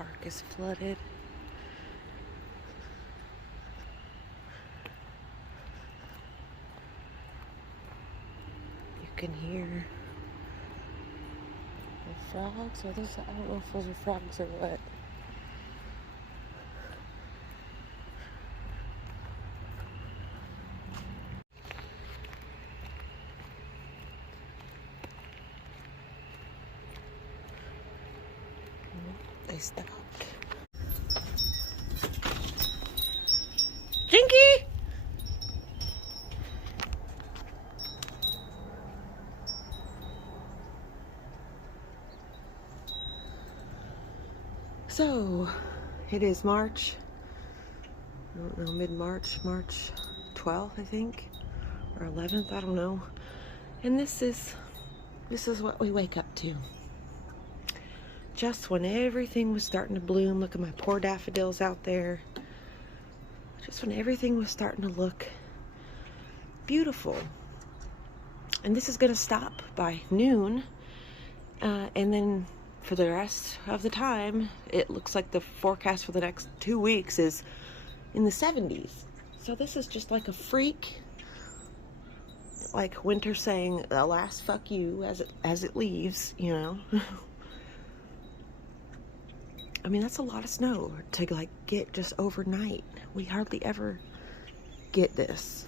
park is flooded. You can hear the frogs. Or those, I don't know if those are frogs or what. They stopped. Jinky! So, it is March, I don't know, mid-March, March 12th, I think, or 11th, I don't know. And this is what we wake up to. Just when everything was starting to bloom, look at my poor daffodils out there. Just when everything was starting to look beautiful. And this is going to stop by noon. And then for the rest of the time, it looks like the forecast for the next 2 weeks is in the 70s. So this is just like a freak, like winter saying the last fuck you as it leaves, you know. I mean, that's a lot of snow to like get just overnight. We hardly ever get this.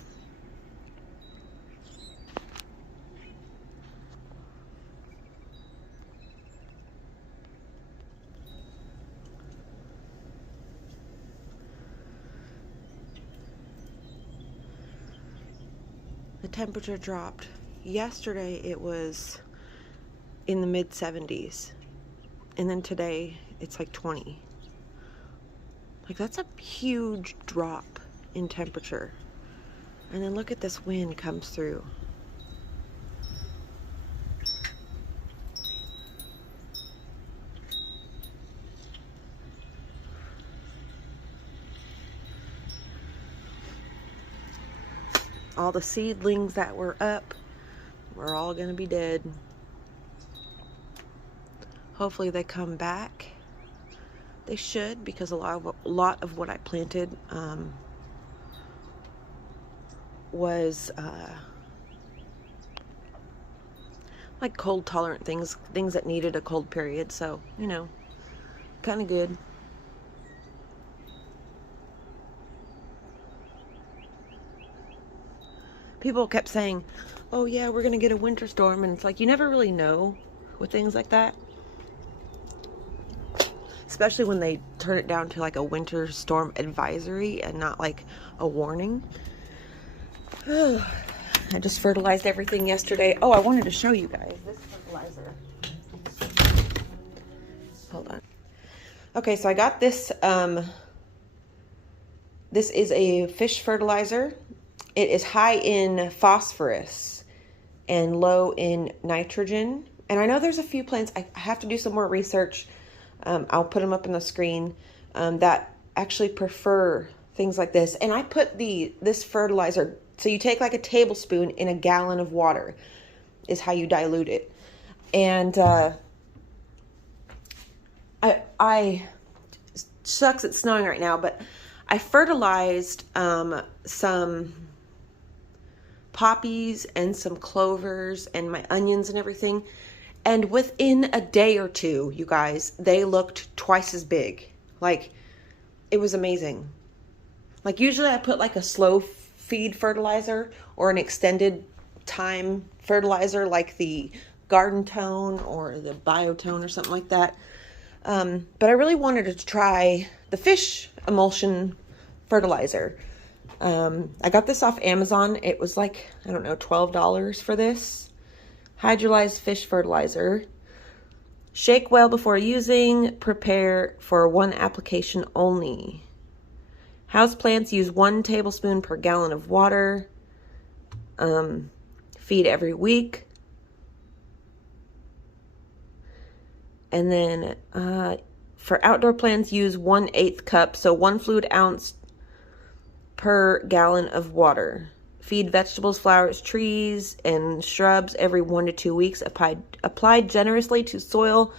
The temperature dropped. Yesterday it was in the mid 70s. And then today it's like 20. Like, that's a huge drop in temperature. And then look at this wind comes through. All the seedlings that were up were all gonna be dead. Hopefully they come back. They should, because a lot of what I planted was like cold tolerant things that needed a cold period. So, you know, kind of good. People kept saying, oh yeah, we're gonna get a winter storm, and it's like, you never really know with things like that. Especially when they turn it down to like a winter storm advisory and not like a warning. I just fertilized everything yesterday. Oh, I wanted to show you guys this fertilizer. Hold on. Okay, so I got this. This is a fish fertilizer. It is high in phosphorus and low in nitrogen. And I know there's a few plants, I have to do some more research. I'll put them up on the screen, that actually prefer things like this. And I put this fertilizer, so you take like a tablespoon in a gallon of water is how you dilute it. And I sucks it's snowing right now, but I fertilized some poppies and some clovers and my onions and everything. And within a day or two, you guys, they looked twice as big. Like, it was amazing. Like, usually I put like a slow feed fertilizer or an extended time fertilizer, like the Garden Tone or the Biotone or something like that. But I really wanted to try the fish emulsion fertilizer. I got this off Amazon. It was like, I don't know, $12 for this. Hydrolyzed fish fertilizer. Shake well before using. Prepare for one application only. Houseplants use 1 tablespoon per gallon of water. Feed every week. And then for outdoor plants, use 1/8 cup, so 1 fluid ounce per gallon of water. Feed vegetables, flowers, trees, and shrubs every 1 to 2 weeks. Applied generously to soil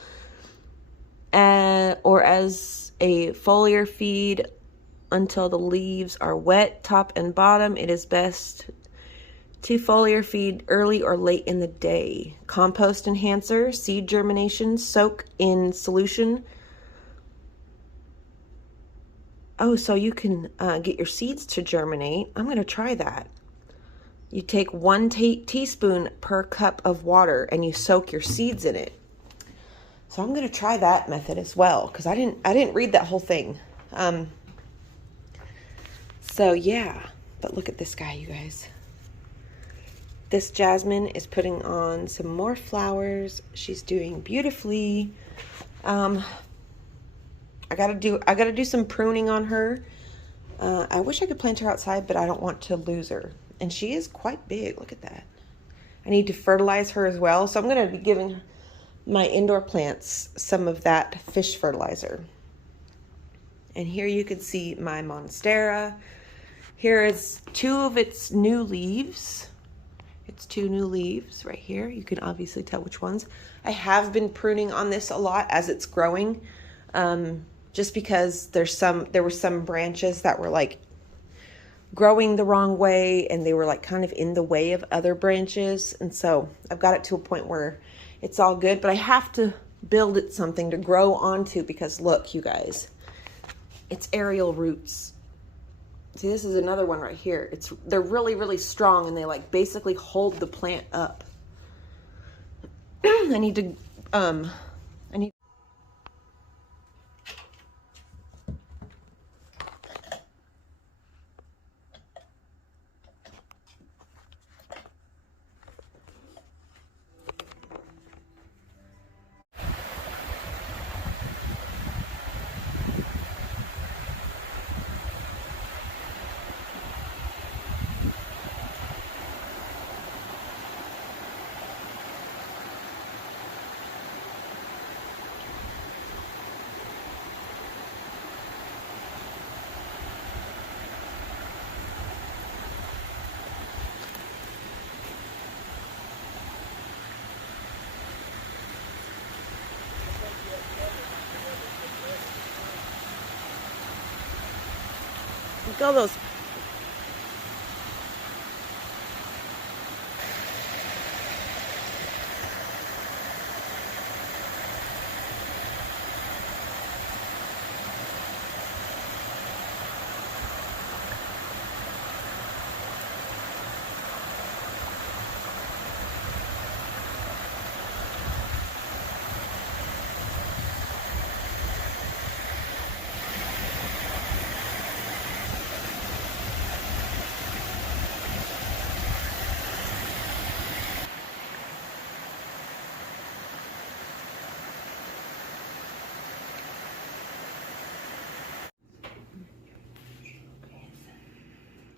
or as a foliar feed until the leaves are wet, top and bottom. It is best to foliar feed early or late in the day. Compost enhancer, seed germination, soak in solution. Oh, so you can get your seeds to germinate. I'm going to try that. You take 1 teaspoon per cup of water and you soak your seeds in it. So I'm going to try that method as well, because I didn't read that whole thing. So yeah, but look at this guy, you guys. This jasmine is putting on some more flowers. She's doing beautifully. I gotta do some pruning on her. I wish I could plant her outside, but I don't want to lose her. And she is quite big. Look at that. I need to fertilize her as well. So I'm going to be giving my indoor plants some of that fish fertilizer. And here you can see my monstera. Here is 2 of its new leaves. It's 2 new leaves right here. You can obviously tell which ones. I have been pruning on this a lot as it's growing. Just because there were some branches that were like growing the wrong way, and they were like kind of in the way of other branches. And so I've got it to a point where it's all good, but I have to build it something to grow onto, because look, you guys, it's aerial roots. See, this is another one right here. They're really, really strong, and they like basically hold the plant up. I need go those.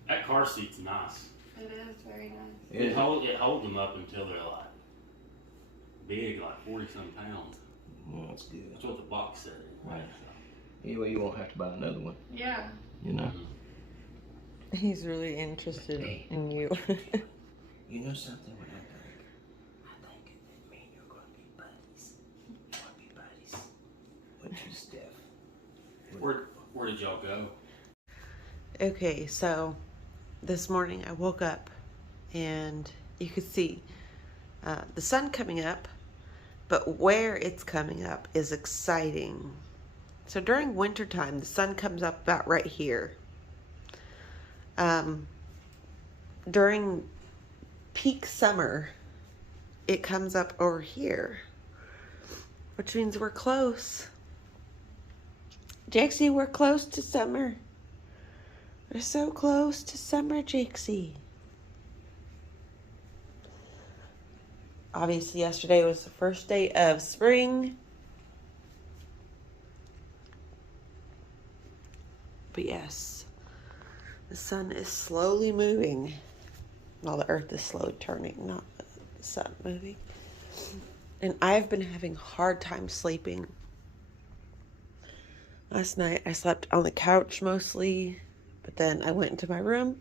That car seat's nice. It is very nice. It holds them up until they're like big, like 40-some pounds. Well, that's good. That's what the box said. Right. Anyway, you won't have to buy another one. Yeah. You know. He's really interested in you. You know something? What I think? I think that me and you're gonna be buddies. You're gonna be buddies. What you, Steph? Where did y'all go? Okay, so this morning I woke up and you could see the sun coming up, but where it's coming up is exciting. So during wintertime, the sun comes up about right here. During peak summer, it comes up over here, which means we're close. Jaxie, we're close to summer. We're so close to summer, Jaxie. Obviously, yesterday was the first day of spring. But yes, the sun is slowly moving. Well, the earth is slowly turning, not the sun moving. And I've been having a hard time sleeping. Last night, I slept on the couch mostly. But then I went into my room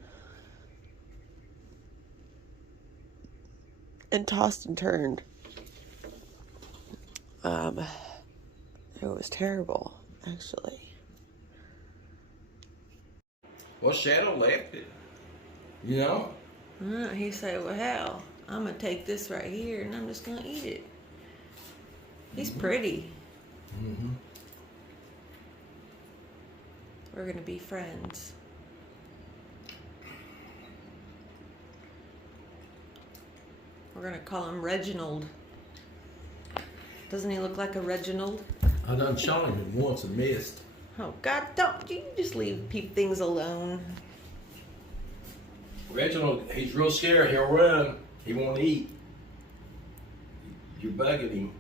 and tossed and turned. It was terrible, actually. Well, Shadow left it. You know? He said, well, hell, I'm going to take this right here and I'm just going to eat it. He's pretty. Mm-hmm. We're going to be friends. We're going to call him Reginald. Doesn't he look like a Reginald? I done shown him once and missed. Oh, God, don't you just leave things alone. Reginald, he's real scared. He'll run. He won't eat. You're bugging him.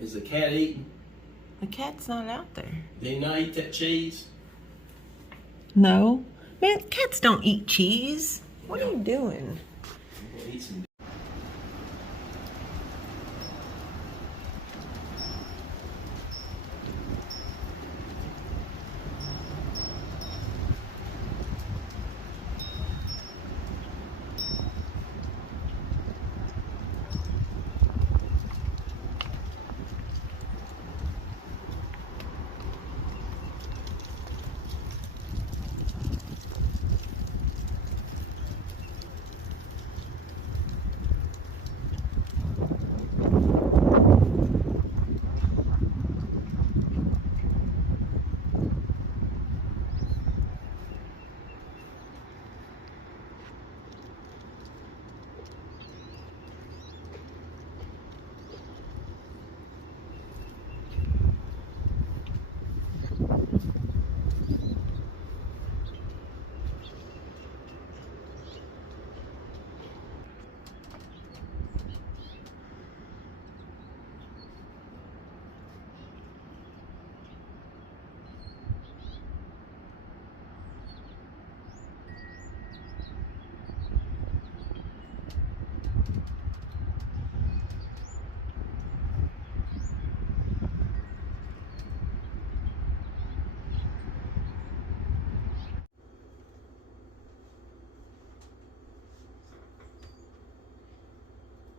Is the cat eating? The cat's not out there. Did he not eat that cheese? No. Man, cats don't eat cheese. What are you doing? He'll eat some.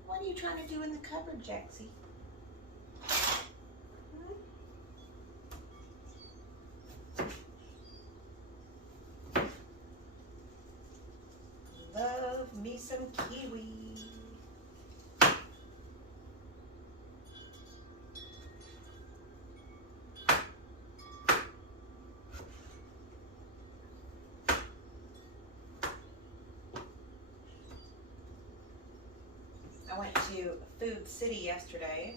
What are you trying to do in the cupboard, Jaxie? Love me some kiwi. I went to Food City yesterday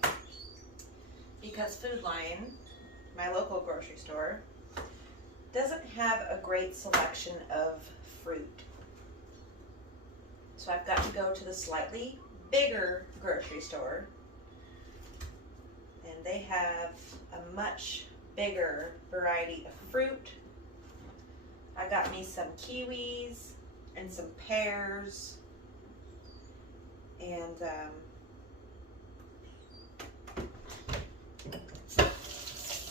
because Food Lion, my local grocery store, doesn't have a great selection of fruit. So I've got to go to the slightly bigger grocery store, and they have a much bigger variety of fruit. I got me some kiwis and some pears, and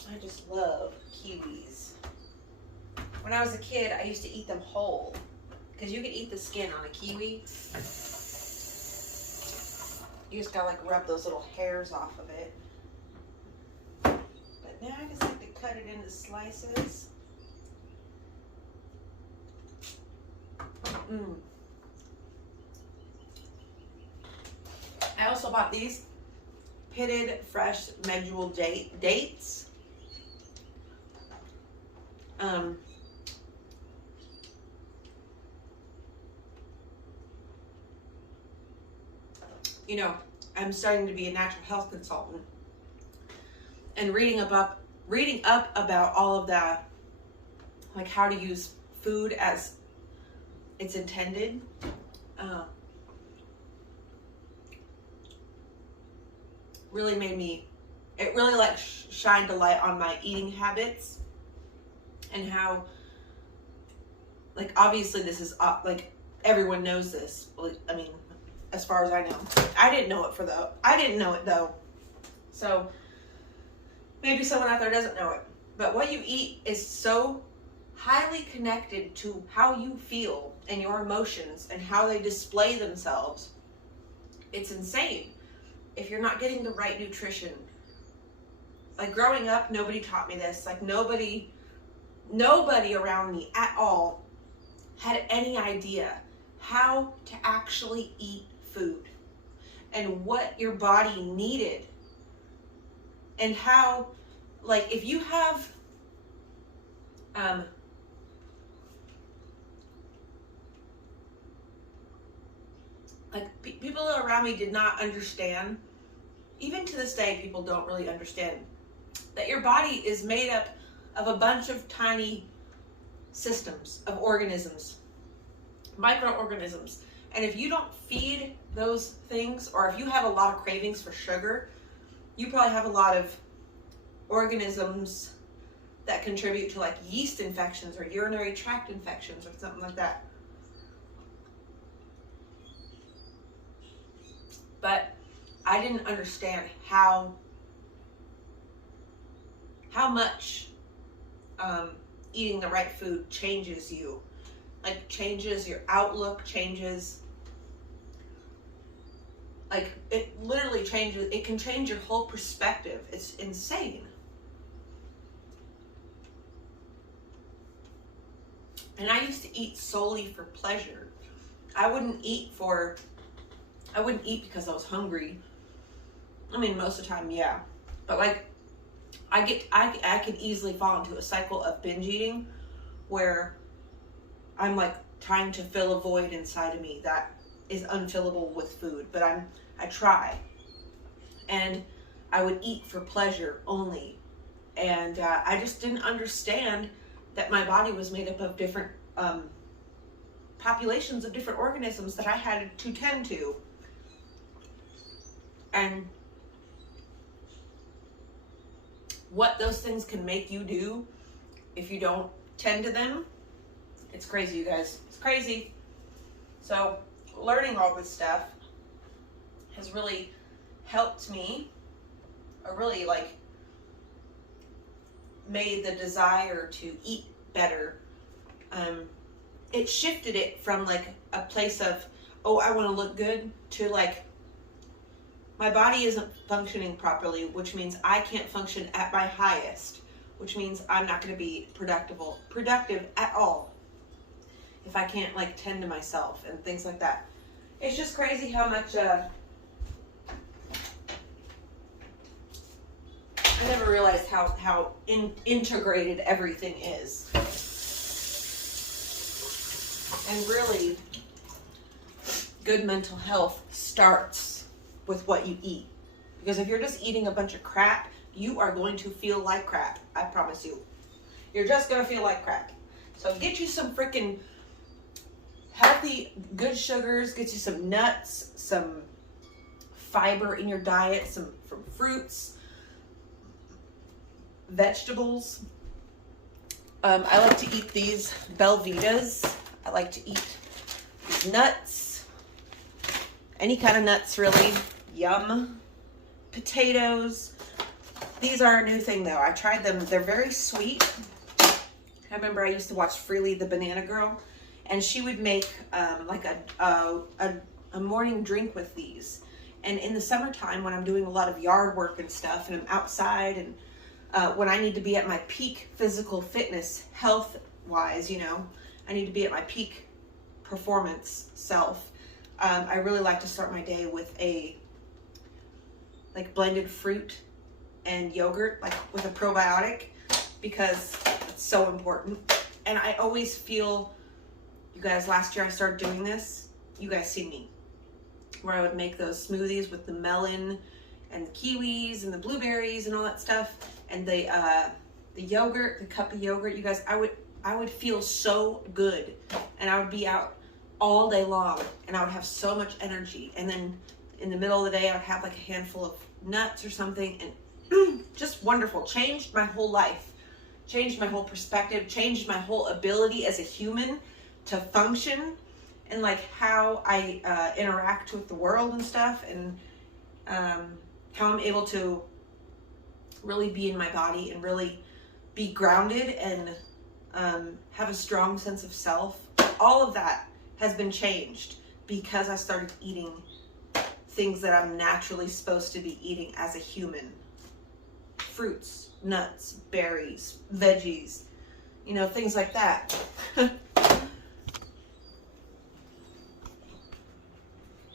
I just love kiwis. When I was a kid, I used to eat them whole, because you could eat the skin on a kiwi. You just gotta like rub those little hairs off of it. But now I just like to cut it into slices. I also bought these pitted fresh medjool dates. You know, I'm starting to be a natural health consultant, and reading up about all of that, like how to use food as it's intended. Really made me, it really like shined a light on my eating habits, and how, like, obviously this is like everyone knows this. I mean, as far as I know, I didn't know it though. So maybe someone out there doesn't know it, but what you eat is so highly connected to how you feel and your emotions and how they display themselves it's insane. If you're not getting the right nutrition, like growing up, nobody taught me this. Like nobody around me at all had any idea how to actually eat food and what your body needed, and how, like, if you have people around me did not understand. Even to this day, people don't really understand that your body is made up of a bunch of tiny systems of organisms, microorganisms. And if you don't feed those things, or if you have a lot of cravings for sugar, you probably have a lot of organisms that contribute to like yeast infections or urinary tract infections or something like that. But I didn't understand how much eating the right food changes you. Like changes your outlook, changes, like it literally changes, it can change your whole perspective. It's insane. And I used to eat solely for pleasure. I wouldn't eat because I was hungry. I mean, most of the time, yeah. But like, I could easily fall into a cycle of binge eating where I'm like trying to fill a void inside of me that is unfillable with food. But I try. And I would eat for pleasure only. And I just didn't understand that my body was made up of different populations of different organisms that I had to tend to. And what those things can make you do if you don't tend to them, it's crazy, you guys. It's crazy. So learning all this stuff has really helped me, or really like made the desire to eat better. It shifted it from like a place of, oh, I want to look good, to like, my body isn't functioning properly, which means I can't function at my highest, which means I'm not going to be productive at all if I can't like tend to myself and things like that. It's just crazy how much I never realized how integrated everything is. And really, good mental health starts with what you eat. Because if you're just eating a bunch of crap, you are going to feel like crap. I promise you. You're just going to feel like crap. So get you some freaking healthy, good sugars. Get you some nuts, some fiber in your diet, some from fruits, vegetables. I like to eat these Belvitas. I like to eat nuts. Any kind of nuts, really. Yum. Potatoes. These are a new thing, though. I tried them. They're very sweet. I remember I used to watch Freely the Banana Girl, and she would make like a morning drink with these. And in the summertime, when I'm doing a lot of yard work and stuff, and I'm outside, and when I need to be at my peak physical fitness, health-wise, you know, I need to be at my peak performance self. I really like to start my day with a like blended fruit and yogurt, like with a probiotic, because it's so important. And I always feel, you guys, last year I started doing this. You guys see me, where I would make those smoothies with the melon and the kiwis and the blueberries and all that stuff, and the yogurt, the cup of yogurt. You guys, I would feel so good, and I would be out all day long, and I would have so much energy. And then in the middle of the day, I would have like a handful of nuts or something, and just wonderful. Changed my whole life, changed my whole perspective, changed my whole ability as a human to function, and like how I interact with the world and stuff, and how I'm able to really be in my body and really be grounded and have a strong sense of self. All of that has been changed because I started eating things that I'm naturally supposed to be eating as a human. Fruits, nuts, berries, veggies, you know, things like that.